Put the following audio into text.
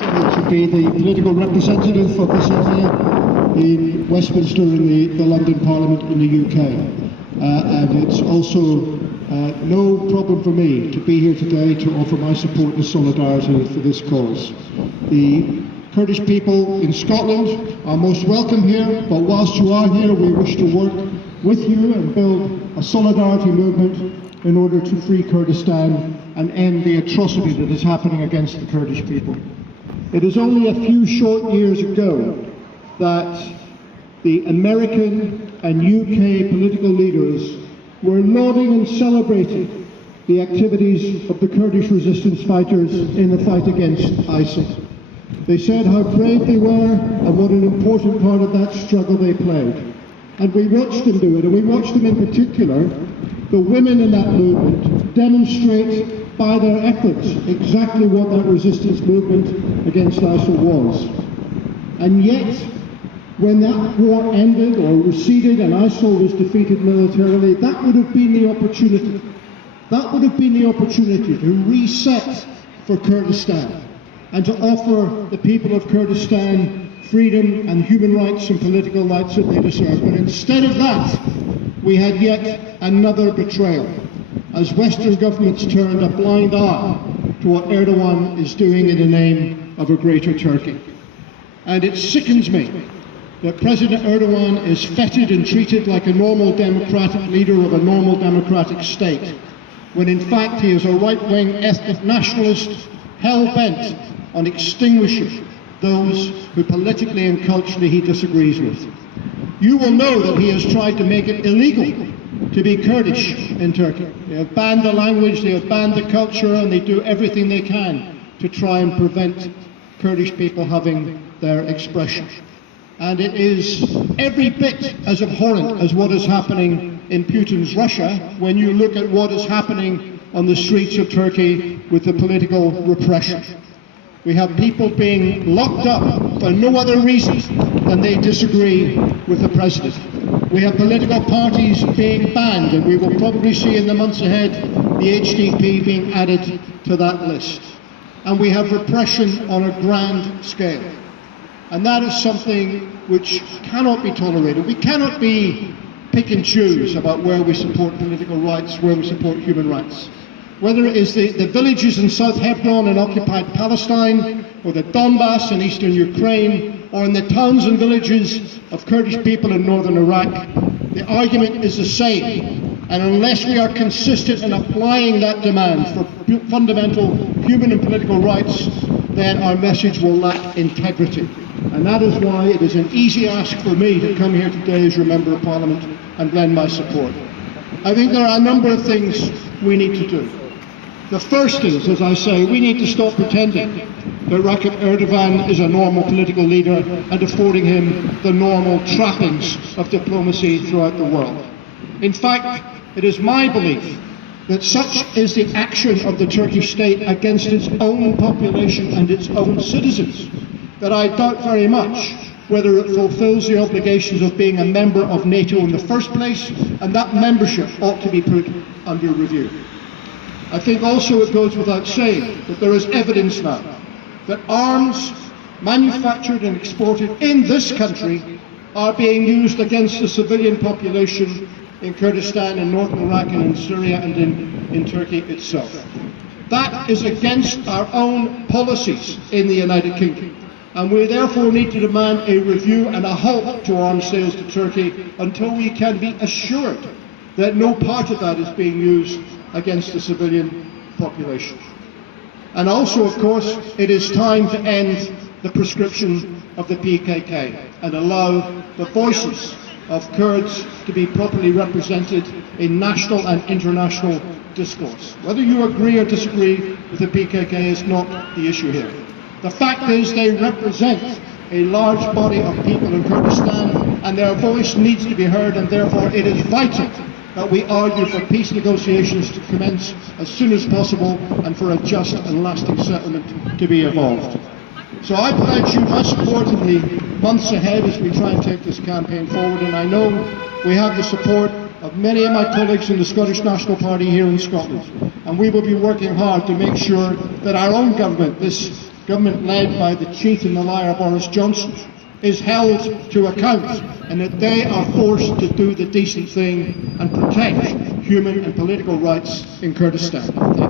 To be the political representative of this area in Westminster in the London Parliament in the UK. And it's also no problem for me to be here today to offer my support and solidarity for this cause. The Kurdish people in Scotland are most welcome here, but whilst you are here, we wish to work with you and build a solidarity movement in order to free Kurdistan and end the atrocity that is happening against the Kurdish people. It is only a few short years ago that the American and UK political leaders were lauding and celebrating the activities of the Kurdish resistance fighters in the fight against ISIL. They said how brave they were and what an important part of that struggle they played. And we watched them do it, and we watched them in particular, the women in that movement, demonstrate by their efforts exactly what that resistance movement against ISIL was. And yet, when that war ended or receded and ISIL was defeated militarily, that would have been the opportunity. That would have been the opportunity to reset for Kurdistan and to offer the people of Kurdistan freedom and human rights and political rights that they deserve. But instead of that, we had yet another betrayal, as Western governments turned a blind eye to what Erdogan is doing in the name of a greater Turkey. And it sickens me that President Erdogan is feted and treated like a normal democratic leader of a normal democratic state, when in fact he is a right-wing ethnic nationalist hell-bent on extinguishing those who politically and culturally he disagrees with. You will know that he has tried to make it illegal to be Kurdish in Turkey. They have banned the language, they have banned the culture, and they do everything they can to try and prevent Kurdish people having their expression. And it is every bit as abhorrent as what is happening in Putin's Russia when you look at what is happening on the streets of Turkey with the political repression. We have people being locked up for no other reason than they disagree with the president. We have political parties being banned, and we will probably see in the months ahead the HDP being added to that list. And we have repression on a grand scale. And that is something which cannot be tolerated. We cannot be pick and choose about where we support political rights, where we support human rights. Whether it is the villages in South Hebron in occupied Palestine, or the Donbass in eastern Ukraine, or in the towns and villages of Kurdish people in northern Iraq, the argument is the same. And unless we are consistent in applying that demand for fundamental human and political rights, then our message will lack integrity. And that is why it is an easy ask for me to come here today as your Member of Parliament and lend my support. I think there are a number of things we need to do. The first is, as I say, we need to stop pretending that Recep Erdogan is a normal political leader and affording him the normal trappings of diplomacy throughout the world. In fact, it is my belief that such is the action of the Turkish state against its own population and its own citizens that I doubt very much whether it fulfills the obligations of being a member of NATO in the first place, and that membership ought to be put under review. I think also it goes without saying that there is evidence now that arms manufactured and exported in this country are being used against the civilian population in Kurdistan, in northern Iraq, and in Syria, and in Turkey itself. That is against our own policies in the United Kingdom. And we therefore need to demand a review and a halt to arms sales to Turkey until we can be assured that no part of that is being used against the civilian population. And also, of course, it is time to end the proscription of the PKK and allow the voices of Kurds to be properly represented in national and international discourse. Whether you agree or disagree with the PKK is not the issue here. The fact is they represent a large body of people in Kurdistan, and their voice needs to be heard, and therefore it is vital that we argue for peace negotiations to commence as soon as possible and for a just and lasting settlement to be evolved. So I pledge you my support in the months ahead as we try and take this campaign forward, and I know we have the support of many of my colleagues in the Scottish National Party here in Scotland, and we will be working hard to make sure that our own government, this government led by the cheat and the liar Boris Johnson, is held to account, and that they are forced to do the decent thing and protect human and political rights in Kurdistan. Thank you.